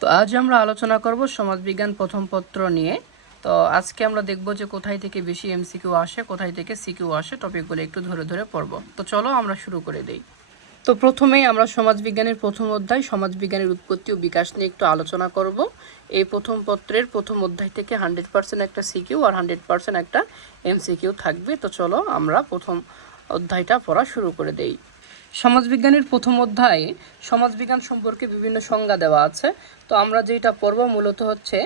তো আজ আমরা আলোচনা করব সমাজবিজ্ঞান প্রথম পত্র নিয়ে। তো আজকে আমরা দেখব যে কোথায় থেকে বেশি এমসিকিউ আসে, কোথায় থেকে সিকিউ আসে, টপিকগুলো একটু ধরে ধরে পড়ব। তো চলো আমরা শুরু করে দেই। তো প্রথমেই আমরা সমাজবিজ্ঞানের প্রথম অধ্যায় সমাজবিজ্ঞানের উৎপত্তি ও বিকাশ নিয়ে একটু আলোচনা করব। এই প্রথম পত্রের প্রথম অধ্যায় থেকে 100% একটা সিকিউ আর 100% একটা এমসিকিউ থাকবে। তো চলো আমরা প্রথম অধ্যায়টা পড়া শুরু করে দেই। সমাজবিজ্ঞানের প্রথম অধ্যায়ে সমাজবিজ্ঞান সম্পর্কে বিভিন্ন সংজ্ঞা দেওয়া আছে। তো আমরা যেটা পড়ব মূলত হচ্ছে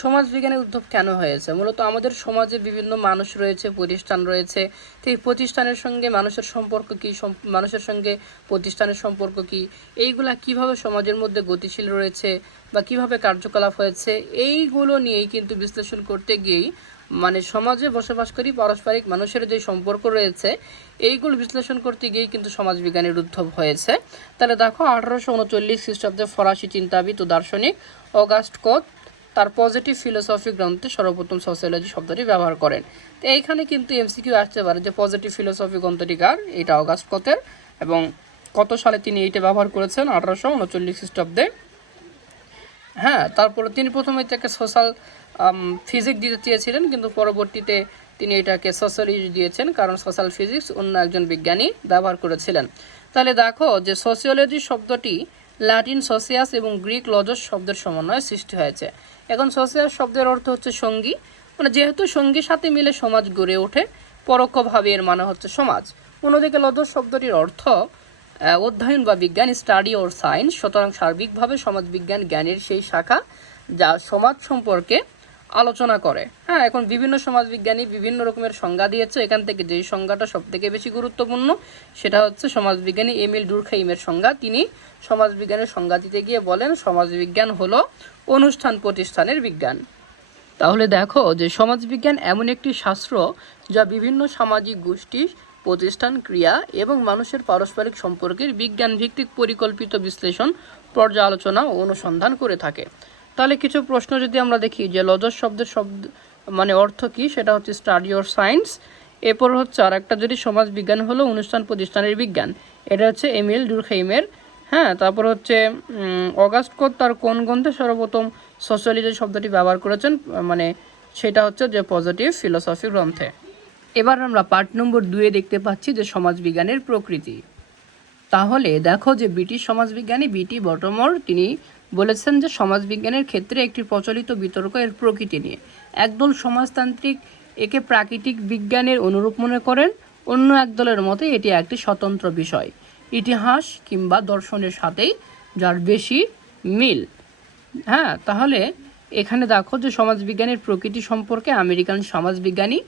সমাজবিজ্ঞানের উদ্ভব কেন হয়েছে। মূলত আমাদের সমাজে বিভিন্ন মানুষ রয়েছে, প্রতিষ্ঠান রয়েছে। তো এই প্রতিষ্ঠানের সঙ্গে মানুষের সম্পর্ক কী, মানুষের সঙ্গে প্রতিষ্ঠানের সম্পর্ক কী, এইগুলা কিভাবে সমাজের মধ্যে গতিশীল রয়েছে বা কিভাবে কার্যকলাপ হয়েছে, এইগুলো নিয়েই কিন্তু বিশ্লেষণ করতে গিয়েই সমাজে বসবাসকারী পারস্পরিক মানুষের যে সম্পর্ক রয়েছে এইগুলো বিশ্লেষণ করতে গিয়েই কিন্তু সমাজবিজ্ঞানের উদ্ভব হয়েছে। তাহলে দেখো 1839 খ্রিস্টাব্দে ফরাসি চিন্তাবিদ ও দার্শনিক অগাস্ট কত তার পজিটিভ ফিলোসফি গ্রন্থে সর্বপ্রথম সোসিওলজি শব্দটি ব্যবহার করেন। তো এইখানে কিন্তু এমসিকিউ আসতে পারে যে পজিটিভ ফিলোসফি গ্রন্থটি কার, এটা অগাস্ট কতের, এবং কত সালে তিনি এইটা ব্যবহার করেছেন, 1839 খ্রিস্টাব্দে। হ্যাঁ, তারপরে তিনি প্রথমে এটাকে সোশ্যাল ফিজিক্স দিতে চেয়েছিলেন, কিন্তু পরবর্তীতে তিনি এটাকে সোশ্যালজি দিয়েছেন, কারণ সোশ্যাল ফিজিক্স অন্য একজন বিজ্ঞানী ব্যবহার করেছিলেন। তাহলে দেখো যে সোসিওলজি শব্দটি ল্যাটিন সোসিয়াস এবং গ্রিক লজস শব্দের সমন্বয়ে সৃষ্টি হয়েছে। এখন সোসিয়াস শব্দের অর্থ হচ্ছে সঙ্গী, যেহেতু সঙ্গীর সাথে মিলে সমাজ গড়ে ওঠে, পরোক্ষভাবে এর মানে হচ্ছে সমাজ। অন্যদিকে লজস শব্দটির অর্থ অধ্যয়ন বা বিজ্ঞান, স্টাডি ওর সায়েন্স। সুতরাং সার্বিকভাবে সমাজবিজ্ঞান জ্ঞানের সেই শাখা যা সমাজ সম্পর্কে আলোচনা করে। হ্যাঁ, এখন বিভিন্ন সমাজবিজ্ঞানী বিভিন্ন রকমের সংজ্ঞা দিয়েছে। এখান থেকে যেই সংজ্ঞাটা সবথেকে বেশি গুরুত্বপূর্ণ সেটা হচ্ছে সমাজবিজ্ঞানী এমিল ডুরখাইমের সংজ্ঞা। তিনি সমাজবিজ্ঞানের সংজ্ঞা দিতে গিয়ে বলেন সমাজবিজ্ঞান হলো অনুষ্ঠান প্রতিষ্ঠানের বিজ্ঞান। তাহলে দেখো যে সমাজবিজ্ঞান এমন একটি শাস্ত্র যা বিভিন্ন সামাজিক গোষ্ঠী, প্রতিষ্ঠান, ক্রিয়া এবং মানুষের পারস্পরিক সম্পর্কের বিজ্ঞান ভিত্তিক পরিকল্পিত বিশ্লেষণ, পর্যালোচনা ও অনুসন্ধান করে থাকে। তাহলে কিছু প্রশ্ন যদি আমরা দেখি যে লজস শব্দের অর্থ কী, সেটা হচ্ছে স্টাডি অর সায়েন্স। এরপর হচ্ছে আর একটা যদি সমাজবিজ্ঞান হলো অনুষ্ঠান প্রতিষ্ঠানের বিজ্ঞান, এটা হচ্ছে এমিল ডুরখাইমের। হ্যাঁ, তারপর হচ্ছে অগাস্ট কত তার কোন গ্রন্থে সর্বপ্রথম সোশ্যালিজম শব্দটি ব্যবহার করেছেন, সেটা হচ্ছে যে পজিটিভ ফিলোসফি গ্রন্থে। এবার আমরা পার্ট নম্বর 2-এ দেখতে পাচ্ছি যে সমাজবিজ্ঞানের প্রকৃতি। তাহলে দেখো যে ব্রিটিশ সমাজবিজ্ঞানী বিটি বটমর তিনি বলেছেন যে সমাজবিজ্ঞানের ক্ষেত্রে একটি প্রচলিত বিতর্ক এর প্রকৃতি নিয়ে। একদল সমাজতান্ত্রিক একে প্রাকৃতিক বিজ্ঞানের অনুরূপ মনে করেন, অন্য একদলের মতে এটি একটি স্বতন্ত্র বিষয়, ইতিহাস কিংবা দর্শনের সাথেই যার বেশি মিল। হ্যাঁ, তাহলে এখানে দেখো যে সমাজবিজ্ঞানের প্রকৃতি সম্পর্কে আমেরিকান সমাজবিজ্ঞানী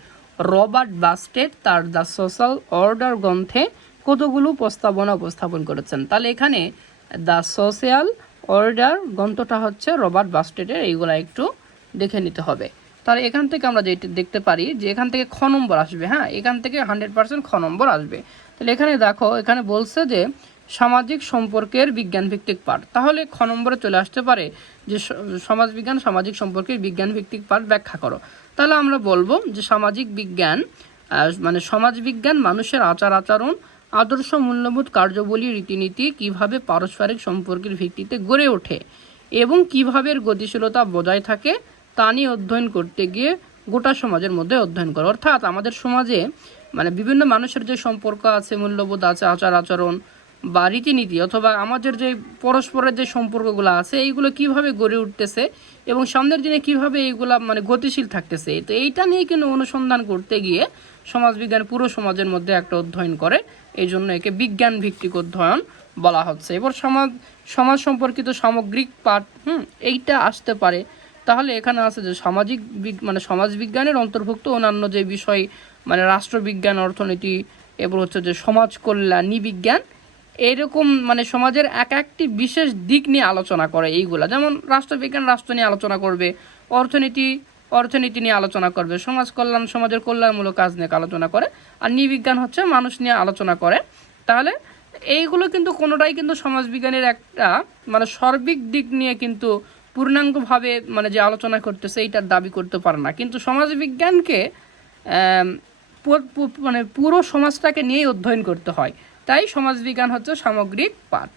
রবার্ট বাস্টেড তার দ্য সোশ্যাল অর্ডার গ্রন্থে কতগুলো প্রস্তাবনা উপস্থাপন করেছেন। তাহলে এখানে দ্য সোশ্যাল অর্ডার গ্রন্থটা হচ্ছে রবার্ট বাস্টেডের, এইগুলো একটু দেখে নিতে হবে। তাহলে এখান থেকে আমরা যেটা দেখতে পারি যে এখান থেকে খ নম্বর আসবে। হ্যাঁ, এখান থেকে 100% খ নম্বর আসবে। তাহলে এখানে দেখো, এখানে বলছে যে সামাজিক সম্পর্কের বিজ্ঞান ভিত্তিক পাঠ। তাহলে খ নম্বরে চলে আসতে পারে যে সমাজবিজ্ঞান সামাজিক সম্পর্কের বিজ্ঞান ভিত্তিক পাঠ ব্যাখ্যা করো। তাহলে আমরা বলবো যে সামাজিক বিজ্ঞান সমাজবিজ্ঞান মানুষের আচার আচরণ, আদর্শ, মূল্যবোধ, কার্যাবলী, রীতিনীতি কিভাবে পারস্পরিক সম্পর্কের ভিত্তিতে গড়ে ওঠে এবং কিভাবে এর গতিশীলতা বজায় থাকে তা নিয়ে অধ্যয়ন করতে গিয়ে গোটা সমাজের মধ্যে অধ্যয়ন করে। অর্থাৎ আমাদের সমাজে বিভিন্ন মানুষের যে সম্পর্ক আছে, মূল্যবোধ আছে, আচার আচরণ বা রীতিনীতি, অথবা আমাদের যে পরস্পরের যে সম্পর্কগুলো আছে এইগুলো কিভাবে গড়ে উঠতেছে এবং সামনের দিনে কিভাবে এইগুলা গতিশীল থাকতেছে। তো এইটা নিয়ে কিন্তু অনুসন্ধান করতে গিয়ে সমাজবিজ্ঞান পুরো সমাজের মধ্যে একটা অধ্যয়ন করে, এই জন্য একে বিজ্ঞান ভিত্তিক অধ্যয়ন বলা হচ্ছে। এবার সমাজ সম্পর্কিত সামগ্রিক পাঠ এইটা আসতে পারে। তাহলে এখানে আছে যে সামাজিক সমাজবিজ্ঞানের অন্তর্ভুক্ত অন্যান্য যে বিষয় রাষ্ট্রবিজ্ঞান, অর্থনীতি, এবার হচ্ছে যে সমাজ কল্যাণী বিজ্ঞান, এরকম সমাজের এক একটি বিশেষ দিক নিয়ে আলোচনা করে। এইগুলা যেমন রাষ্ট্রবিজ্ঞান রাষ্ট্র নিয়ে আলোচনা করবে, অর্থনীতি নিয়ে আলোচনা করবে, সমাজ কল্যাণ সমাজের কল্যাণমূলক কাজ নিয়ে আলোচনা করে, আর নৃবিজ্ঞান হচ্ছে মানুষ নিয়ে আলোচনা করে। তাহলে এইগুলো কিন্তু কোনোটাই কিন্তু সমাজবিজ্ঞানের একটা সার্বিক দিক নিয়ে কিন্তু পূর্ণাঙ্গভাবে যে আলোচনা করতেছে এইটার দাবি করতে পারে না। কিন্তু সমাজবিজ্ঞানকে পুরো সমাজটাকে নিয়েই অধ্যয়ন করতে হয়, তাই সমাজবিজ্ঞান হচ্ছে সামগ্রিক পাঠ।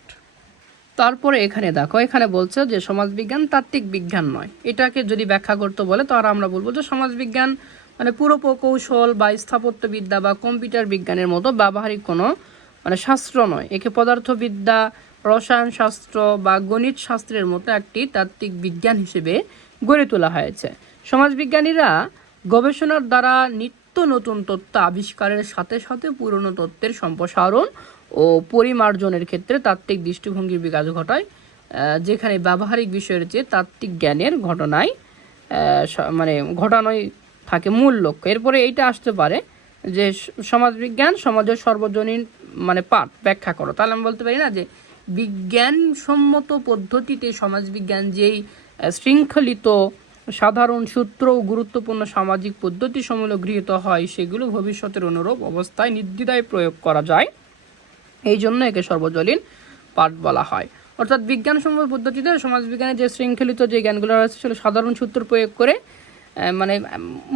তারপরে এখানে দেখো, এখানে বলছে যে সমাজবিজ্ঞান তাত্ত্বিক বিজ্ঞান নয়। এটাকে যদি ব্যাখ্যা করতে বলে তাহলে আমরা বলবো যে সমাজবিজ্ঞান মানে পুরো প্রকৌশল বা স্থাপত্যবিদ্যা বা কম্পিউটার বিজ্ঞানের মতো ব্যবহারিক কোনো মানে শাস্ত্র নয়। একে পদার্থবিদ্যা, রসায়ন শাস্ত্র বা গণিত শাস্ত্রের মতো একটি তাত্ত্বিক বিজ্ঞান হিসেবে গড়ে তোলা হয়েছে। সমাজবিজ্ঞানীরা গবেষণার দ্বারা নিত্য নতুন তথ্য আবিষ্কারের সাথে সাথে পুরনো তথ্যের সম্প্রসারণ ও পরিমার্জনের ক্ষেত্রে তাত্ত্বিক দৃষ্টিভঙ্গির বিকাশ ঘটায়, যেখানে ব্যবহারিক বিষয়ের চেয়ে তাত্ত্বিক জ্ঞানের ঘটনায় মানে ঘটানোই থাকে মূল লক্ষ্য। এরপরে এইটা আসতে পারে যে সমাজবিজ্ঞান সমাজের সর্বজনীন মানে পাঠ ব্যাখ্যা করো। তাহলে আমি বলতে পারি না যে বিজ্ঞানসম্মত পদ্ধতিতে সমাজবিজ্ঞান যেই শৃঙ্খলিত সাধারণ সূত্র ও গুরুত্বপূর্ণ সামাজিক পদ্ধতিসমূহ গৃহীত হয় সেগুলো ভবিষ্যতের অনুরূপ অবস্থায় নির্দ্বিধায় প্রয়োগ করা যায়, এই জন্য একে সর্বজনীন পাঠ বলা হয়। অর্থাৎ বিজ্ঞানসম্মত পদ্ধতিতে সমাজবিজ্ঞানের যে শৃঙ্খলিত যে জ্ঞানগুলো রয়েছে সেগুলো সাধারণ সূত্র প্রয়োগ করে মানে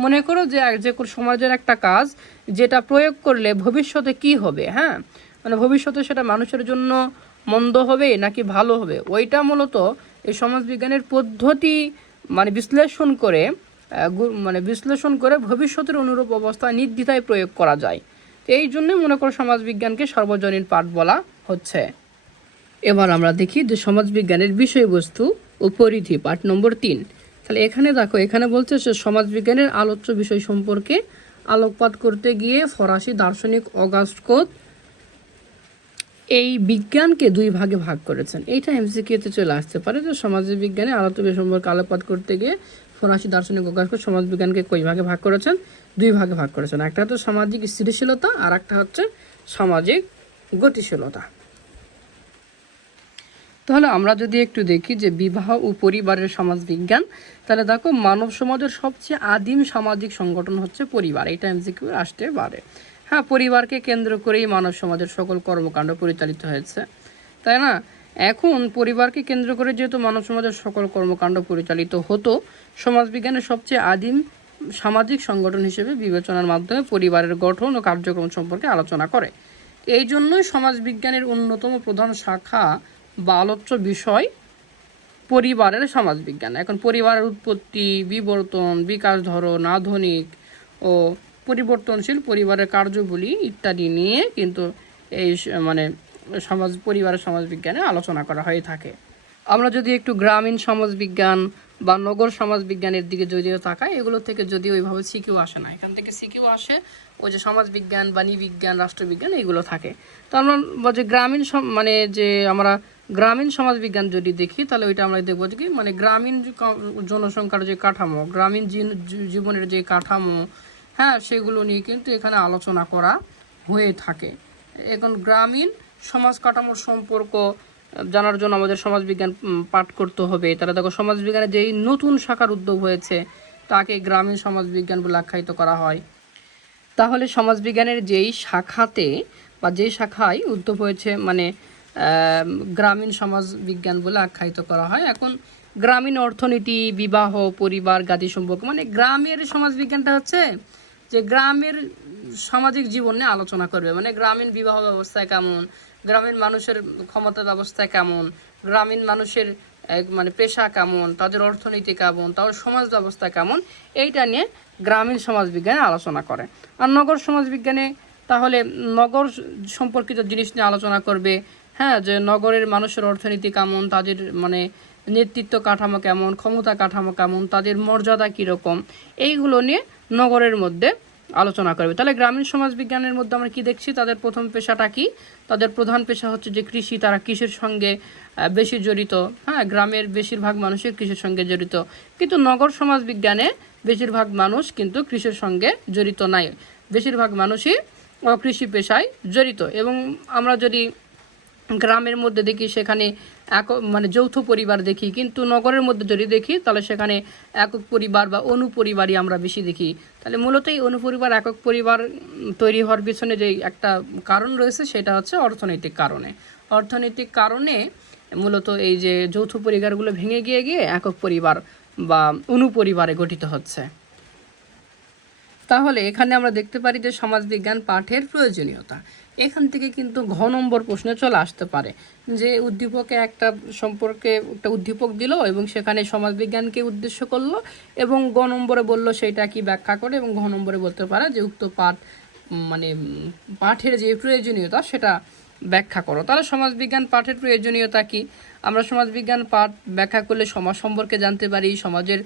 মনে করো যে সমাজের একটা কাজ যেটা প্রয়োগ করলে ভবিষ্যতে কি হবে, হ্যাঁ মানে ভবিষ্যতে সেটা মানুষের জন্য মন্দ হবে নাকি ভালো হবে, ওইটা মূলত এই সমাজবিজ্ঞানের পদ্ধতি মানে বিশ্লেষণ করে ভবিষ্যতের অনুরূপ অবস্থায় নির্দ্বিধায় প্রয়োগ করা যায়। এই জন্য মনে করো সমাজবিজ্ঞানকে সর্বজনীন পাঠ বলা হচ্ছে। এবার আমরা দেখি যে সমাজবিজ্ঞানের বিষয়বস্তু ও পরিধি, পাঠ নম্বর 3। তাহলে এখানে দেখো, এখানে বলছে যে সমাজবিজ্ঞানের আলোচ্য বিষয় সম্পর্কে আলোকপাত করতে গিয়ে ফরাসি দার্শনিক অগাস্ট কোত এই বিজ্ঞানকে 2 ভাগে ভাগ করেছেন। এইটা এমসিকিউতে চলে আসতে পারে যে সমাজবিজ্ঞানের আলোচ্য বিষয় সম্পর্কে আলোকপাত করতে গিয়ে ফরাসি দার্শনিক অগাস্ট কোত সমাজবিজ্ঞানকে কই ভাগে ভাগ করেছেন? 2 ভাগে ভাগ করেছেন। একটা হচ্ছে সামাজিক স্থিতিশীলতা আর একটা হচ্ছে সামাজিক গতিশীলতা। তাহলে আমরা যদি একটু দেখি যে বিবাহ ও পরিবারের সমাজবিজ্ঞান, তাহলে দেখো মানব সমাজের সবচেয়ে আদিম সামাজিক সংগঠন হচ্ছে পরিবার। এটা এমসিকিউ আসতে পারে। হ্যাঁ, পরিবারকে কেন্দ্র করেই মানব সমাজের সকল কর্মকাণ্ড পরিচালিত হয়েছে, তাই না? এখন পরিবারকে কেন্দ্র করে যেহেতু মানব সমাজের সকল কর্মকাণ্ড পরিচালিত হতো, সমাজবিজ্ঞানের সবচেয়ে আদিম সামাজিক সংগঠন হিসেবে বিবেচনার মাধ্যমে পরিবারের গঠন ও কার্যক্রম সম্পর্কে আলোচনা করে। এই জন্যই সমাজবিজ্ঞানের অন্যতম প্রধান শাখা বা আলোচ্য বিষয় পরিবারের সমাজবিজ্ঞান। এখন পরিবারের উৎপত্তি, বিবর্তন, বিকাশ ধরন, আধুনিক ও পরিবর্তনশীল পরিবারের কার্যবলী ইত্যাদি নিয়ে কিন্তু এই মানে পরিবারের সমাজবিজ্ঞানে আলোচনা করা হয়ে থাকে। আমরা যদি একটু গ্রামীণ সমাজবিজ্ঞান বা নগর সমাজবিজ্ঞানের দিকে যদিও তাকাই, এগুলো থেকে যদিও ওইভাবে সিকিউ আসে না, এখান থেকে সিকিউ আসে ওই যে সমাজবিজ্ঞান বা নৃবিজ্ঞান, রাষ্ট্রবিজ্ঞান এইগুলো থাকে। তো আমরা যে গ্রামীণ আমরা গ্রামীণ সমাজবিজ্ঞান যদি দেখি তাহলে ওইটা আমরা দেখবো যে কি মানে গ্রামীণ জনসংখ্যার যে কাঠামো, গ্রামীণ জীবনের যে কাঠামো, হ্যাঁ সেগুলো নিয়ে কিন্তু এখানে আলোচনা করা হয়ে থাকে। এখন গ্রামীণ সমাজ কাঠামোর সম্পর্ক জানার জন্য আমাদের সমাজবিজ্ঞান পাঠ করতে হবে। তারা দেখো সমাজবিজ্ঞানের যেই নতুন শাখার উদ্যোগ হয়েছে তাকে গ্রামীণ সমাজবিজ্ঞান বলে আখ্যায়িত করা হয়। তাহলে সমাজবিজ্ঞানের যেই শাখাতে বা যেই শাখায় উদ্যোগ হয়েছে মানে গ্রামীণ সমাজবিজ্ঞান বলে আখ্যায়িত করা হয়। এখন গ্রামীণ অর্থনীতি, বিবাহ, পরিবার, জাতি সম্পর্ক মানে গ্রামের সমাজবিজ্ঞানটা হচ্ছে যে গ্রামের সামাজিক জীবন নিয়ে আলোচনা করবে, মানে গ্রামীণ বিবাহ ব্যবস্থায় কেমন, গ্রামীণ মানুষের ক্ষমতা ব্যবস্থায় কেমন, গ্রামীণ মানুষের মানে পেশা কেমন, তাদের অর্থনীতি কেমন, তাদের সমাজ ব্যবস্থা কেমন, এইটা নিয়ে গ্রামীণ সমাজবিজ্ঞানে আলোচনা করে। আর নগর সমাজবিজ্ঞানে তাহলে নগর সম্পর্কিত জিনিস নিয়ে আলোচনা করবে, হ্যাঁ যে নগরের মানুষের অর্থনীতি কেমন, তাদের মানে নেতৃত্ব কাঠামো কেমন, ক্ষমতা কাঠামো কেমন, তাদের মর্যাদা কীরকম, এইগুলো নিয়ে নগরের মধ্যে আলোচনা করবে। তাহলে গ্রামীণ সমাজবিজ্ঞানের মধ্যে আমরা কি দেখছি, তাদের প্রথম পেশাটা কি, তাদের প্রধান পেশা হচ্ছে যে কৃষি, তারা কৃষির সঙ্গে বেশি জড়িত। হ্যাঁ, গ্রামের বেশিরভাগ মানুষই কৃষির সঙ্গে জড়িত, কিন্তু নগর সমাজবিজ্ঞানে বেশিরভাগ মানুষ কিন্তু কৃষির সঙ্গে জড়িত নাই, বেশিরভাগ মানুষই অকৃষি পেশায় জড়িত। এবং আমরা যদি গ্রামের মধ্যে দেখি সেখানে মানে যৌথ পরিবার দেখি, কিন্তু নগরের মধ্যে যদি দেখি তাহলে সেখানে একক পরিবার বা অনুপরিবারই আমরা বেশি দেখি। তাহলে মূলত এই অনুপরিবার একক পরিবার তৈরি হওয়ার পিছনে যে একটা কারণ রয়েছে সেটা হচ্ছে অর্থনৈতিক কারণে। অর্থনৈতিক কারণে মূলত এই যে যৌথ পরিবারগুলো ভেঙে গিয়ে একক পরিবার বা অনুপরিবারে গঠিত হচ্ছে। তাহলে এখানে আমরা দেখতে পারি যে সমাজবিজ্ঞান পাঠের প্রয়োজনীয়তা। এখান থেকে কিন্তু ঘ নম্বর প্রশ্নে চলে আসতে পারে যে উদ্দীপকে একটা সম্পর্কে একটা উদ্দীপক দিল এবং সেখানে সমাজবিজ্ঞানকে উদ্দেশ্য করলো এবং গ নম্বরে বললো সেটা কি ব্যাখ্যা করে, এবং ঘ নম্বরে বলতে পারে যে উক্ত পাঠ মানে পাঠের যে প্রয়োজনীয়তা সেটা ব্যাখ্যা করো। তাহলে সমাজবিজ্ঞান পাঠের প্রয়োজনীয়তা কি? আমরা সমাজবিজ্ঞান পাঠ ব্যাখ্যা করলে সমাজ সম্পর্কে জানতে পারি, সমাজের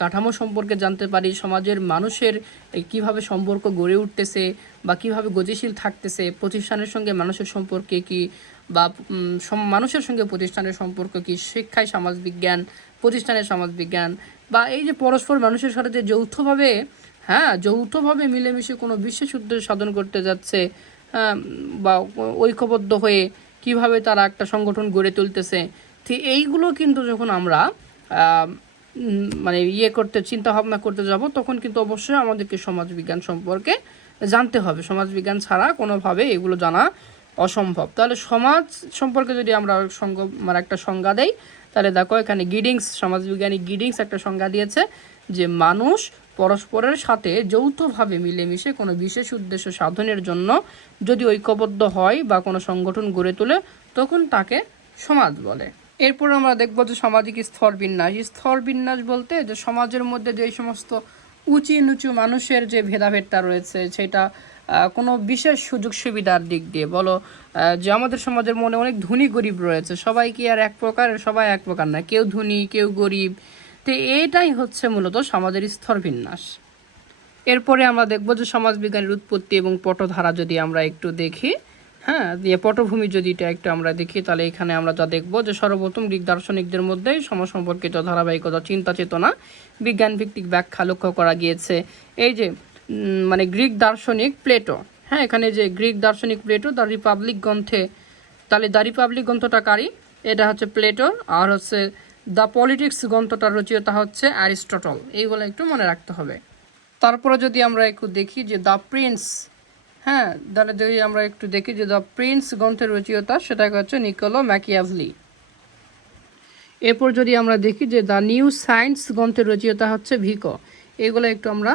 কাঠামো সম্পর্কে জানতে পারি, সমাজের মানুষের কিভাবে সম্পর্ক গড়ে উঠতেছে বা কিভাবে গতিশীল থাকতেছে, প্রতিষ্ঠানের সঙ্গে মানুষের সম্পর্কে কি বা মানুষের সঙ্গে প্রতিষ্ঠানের সম্পর্ক কি, শিক্ষায় সমাজবিজ্ঞান, প্রতিষ্ঠানের সমাজবিজ্ঞান, বা এই যে পরস্পর মানুষের সাথে যে যৌথভাবে মিলেমিশে কোনো বিশেষ উদ্দেশ্য সাধন করতে যাচ্ছে, বা ঐক্যবদ্ধ হয়ে কিভাবে তারা একটা সংগঠন গড়ে তুলতেছে, ঠিক এইগুলো কিন্তু যখন আমরা মানে চিন্তা ভাবনা করতে যাব তখন কিন্তু অবশ্যই আমাদেরকে সমাজবিজ্ঞান সম্পর্কে জানতে হবে। সমাজবিজ্ঞান ছাড়া কোনোভাবে এগুলো জানা অসম্ভব। তাহলে সমাজ সম্পর্কে যদি আমরা একটা সংজ্ঞা দেই, তাহলে দেখো এখানে গিডিংস, সমাজবিজ্ঞানী গিডিংস একটা সংজ্ঞা দিয়েছে যে মানুষ পরস্পরের সাথে যৌথভাবে মিলেমিশে কোনো বিশেষ উদ্দেশ্য সাধনের জন্য যদি ঐক্যবদ্ধ হয় বা কোনো সংগঠন গড়ে তোলে তখন তাকে সমাজ বলে। এরপর আমরা দেখব যে সামাজিক স্তরবিন্যাস বলতে যে সমাজের মধ্যে যে সমস্ত উঁচু নিচু মানুষের যে ভেদাভেদটা রয়েছে সেটা কোনো বিশেষ সুযোগ সুবিধার দিক দিয়ে বলো, যে আমাদের সমাজের মনে অনেক ধনী গরিব রয়েছে, সবাই কি আর এক প্রকার? সবাই এক প্রকার না, কেউ ধনী কেউ গরিব। তো এইটাই হচ্ছে মূলত সমাজের স্তরবিন্যাস। এরপরে আমরা দেখব যে সমাজবিজ্ঞানের উৎপত্তি এবং পটধারা যদি আমরা একটু দেখি, দিয়ে পটভূমি যদি এটা একটু আমরা দেখি, তাহলে এখানে আমরা যা দেখব যে সর্বপ্রথম গ্রিক দার্শনিকদের মধ্যেই সমাজ সম্পর্কিত ধারাবাহিকতা, চিন্তা চেতনা, বিজ্ঞান ভিত্তিক ব্যাখ্যা লক্ষ্য করা গিয়েছে। এই যে মানে গ্রিক দার্শনিক প্লেটো, এখানে যে গ্রিক দার্শনিক প্লেটো দ্য রিপাবলিক গ্রন্থে, তাহলে দ্য রিপাবলিক গ্রন্থটা কারি? এটা হচ্ছে প্লেটোর। আর হচ্ছে দ্য পলিটিক্স গ্রন্থটার রচয়িতা হচ্ছে অ্যারিস্টটল। এইগুলো একটু মনে রাখতে হবে। তারপরে যদি আমরা একটু দেখি যে দ্য প্রিন্স, তাহলে যদি আমরা একটু দেখি যে দ্য প্রিন্স গ্রন্থের রচয়িতা সেটা হচ্ছে নিকোলো ম্যাকিয়াভেলি। এরপর যদি আমরা দেখি যে দ্য নিউ সায়েন্স গ্রন্থের রচয়িতা হচ্ছে ভিকো। এগুলো একটু আমরা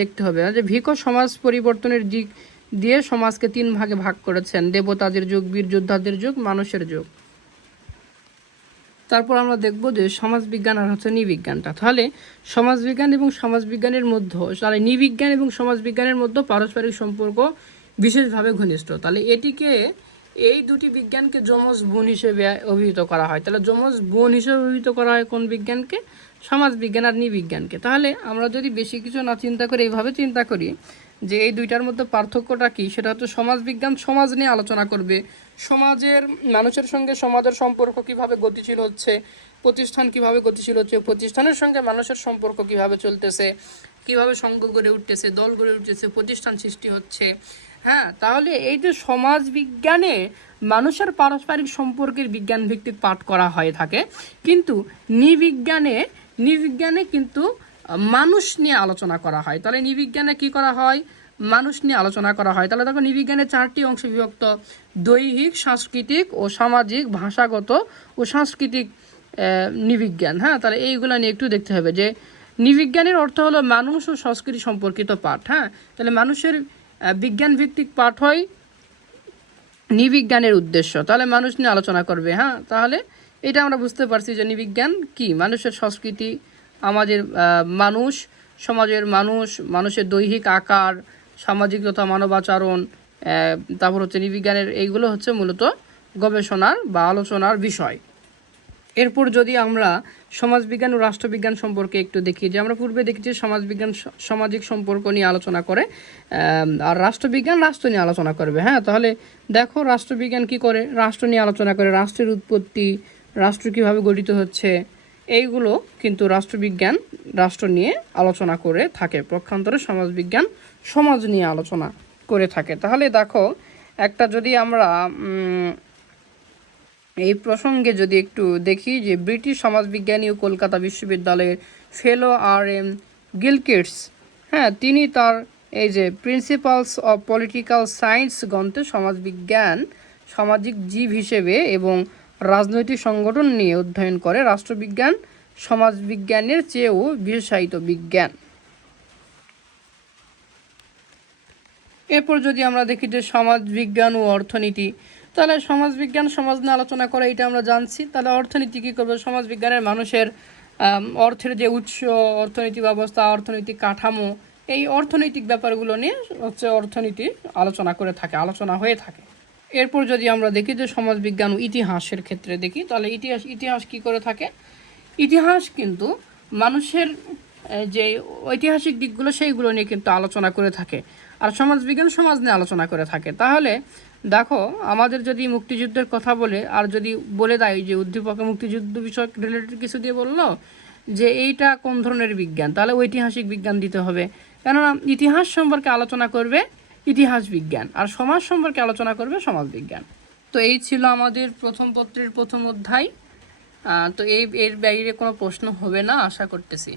দেখতে হবে যে ভিকো সমাজ পরিবর্তনের দিক দিয়ে সমাজকে 3 ভাগে ভাগ করেছেন: দেবতাদের যুগ, বীর যোদ্ধাদের যুগ, মানুষের যুগ। তারপর আমরা দেখব যে সমাজবিজ্ঞান আর হচ্ছে নৃবিজ্ঞানটা। তাহলে সমাজবিজ্ঞান এবং সমাজবিজ্ঞানের মধ্যে, তাহলে নৃবিজ্ঞান এবং সমাজবিজ্ঞানের মধ্যে পারস্পরিক সম্পর্ক বিশেষভাবে ঘনিষ্ঠ। তাহলে এই দুটি বিজ্ঞানকে যমজ বোন হিসেবে অভিহিত করা হয়। তাহলে যমজ বোন হিসেবে অভিহিত করা হয় কোন বিজ্ঞানকে? সমাজবিজ্ঞান আর নৃবিজ্ঞানকে। তাহলে আমরা যদি বেশি কিছু না চিন্তা করে এইভাবে চিন্তা করি যে এই দুইটার মধ্যে পার্থক্যটা কী, সেটা হচ্ছে সমাজবিজ্ঞান সমাজ নিয়ে আলোচনা করবে, সমাজের মানুষের সঙ্গে সমাজের সম্পর্ক কিভাবে গতিশীল হচ্ছে, প্রতিষ্ঠান কিভাবে গতিশীল হচ্ছে, প্রতিষ্ঠানের সঙ্গে মানুষের সম্পর্ক কিভাবে চলতেছে, কিভাবে সংঘ গড়ে উঠতেছে, দল গড়ে উঠতেছে, প্রতিষ্ঠান সৃষ্টি হচ্ছে। তাহলে এই যে সমাজ বিজ্ঞানে মানুষের পারস্পরিক সম্পর্কের বিজ্ঞান ভিত্তিক পাঠ করা হয়ে থাকে, কিন্তু নৃবিজ্ঞানে কিন্তু মানুষ নিয়ে আলোচনা করা হয়। তাহলে নৃবিজ্ঞানে কি করা হয়? মানুষ নিয়ে আলোচনা করা হয়। তাহলে দেখো নৃবিজ্ঞানে 4টি অংশে বিভক্ত: দৈহিক, সাংস্কৃতিক ও সামাজিক, ভাষাগত ও সাংস্কৃতিক নৃবিজ্ঞান। তাহলে এইগুলো নিয়ে একটু দেখতে হবে যে নৃবিজ্ঞানের অর্থ হলো মানুষ ও সংস্কৃতি সম্পর্কিত পাঠ। তাহলে মানুষের বিজ্ঞান ভিত্তিক পাঠ হয় নৃবিজ্ঞানের উদ্দেশ্য। তাহলে মানুষ নিয়ে আলোচনা করবে। তাহলে এটা আমরা বুঝতে পারছি যে নৃবিজ্ঞান কি? মানুষের সংস্কৃতি, আমাদের মানুষ, সমাজের মানুষের দৈহিক আকার, সামাজিক তথা মানবাচরণ, তারপর হচ্ছে নৃবিজ্ঞানের এইগুলো হচ্ছে মূলত গবেষণার বা আলোচনার বিষয়। এরপর যদি আমরা সমাজবিজ্ঞান ও রাষ্ট্রবিজ্ঞান সম্পর্কে একটু দেখি, যে আমরা পূর্বে দেখেছি সমাজবিজ্ঞান সামাজিক সম্পর্ক নিয়ে আলোচনা করে, আর রাষ্ট্রবিজ্ঞান রাষ্ট্র নিয়ে আলোচনা করবে। তাহলে দেখো রাষ্ট্রবিজ্ঞান কি করে? রাষ্ট্র নিয়ে আলোচনা করে, রাষ্ট্রের উৎপত্তি, রাষ্ট্র কীভাবে গঠিত হচ্ছে, এইগুলো কিন্তু রাষ্ট্রবিজ্ঞান রাষ্ট্র নিয়ে আলোচনা করে থাকে। পক্ষান্তরে সমাজবিজ্ঞান সমাজ নিয়ে আলোচনা করে থাকে। তাহলে দেখো একটা যদি আমরা এই প্রসঙ্গে যদি একটু দেখি যে ব্রিটিশ সমাজবিজ্ঞানী ও কলকাতা বিশ্ববিদ্যালয়ের ফেলো R.M. গিলক্রিস্ট, তিনি তার এই যে প্রিন্সিপালস অফ পলিটিক্যাল সায়েন্স গ্রন্থে সমাজবিজ্ঞান সামাজিক জীব হিসেবে এবং রাজনৈতিক সংগঠন নিয়ে অধ্যয়ন করে রাষ্ট্রবিজ্ঞান সমাজবিজ্ঞানের চেয়েও বিশেষায়িত বিজ্ঞান। এরপর যদি আমরা দেখি যে সমাজবিজ্ঞান ও অর্থনীতি, তাহলে সমাজবিজ্ঞান সমাজ নিয়ে আলোচনা করে, এটা আমরা জানছি। তাহলে অর্থনীতি কী করবে? সমাজবিজ্ঞানের মানুষের অর্থের যে উৎস, অর্থনৈতিক ব্যবস্থা, অর্থনৈতিক কাঠামো, এই অর্থনৈতিক ব্যাপারগুলো নিয়ে হচ্ছে অর্থনীতি আলোচনা করে থাকে, আলোচনা হয়ে থাকে। এরপর যদি আমরা দেখি যে সমাজবিজ্ঞান ও ইতিহাসের ক্ষেত্রে দেখি, তাহলে ইতিহাস কী করে থাকে? ইতিহাস কিন্তু মানুষের যে ঐতিহাসিক দিকগুলো সেইগুলো নিয়ে কিন্তু আলোচনা করে থাকে, আর সমাজবিজ্ঞান সমাজ নিয়ে আলোচনা করে থাকে। তাহলে দেখো, আমাদের যদি মুক্তিযুদ্ধের কথা বলে আর যদি বলে দেয় যে উদ্দীপকে মুক্তিযুদ্ধ বিষয়ক রিলেটেড কিছু দিয়ে বললো যে এইটা কোন ধরনের বিজ্ঞান, তাহলে ঐতিহাসিক বিজ্ঞান দিতে হবে, কেননা ইতিহাস সম্পর্কে আলোচনা করবে ইতিহাস বিজ্ঞান, আর সমাজ সম্পর্কে আলোচনা করবে সমাজ বিজ্ঞান। তো এই ছিল আমাদের প্রথম পত্রের প্রথম অধ্যায়। তো এর বাইরে কোনো প্রশ্ন হবে না আশা করতেছি।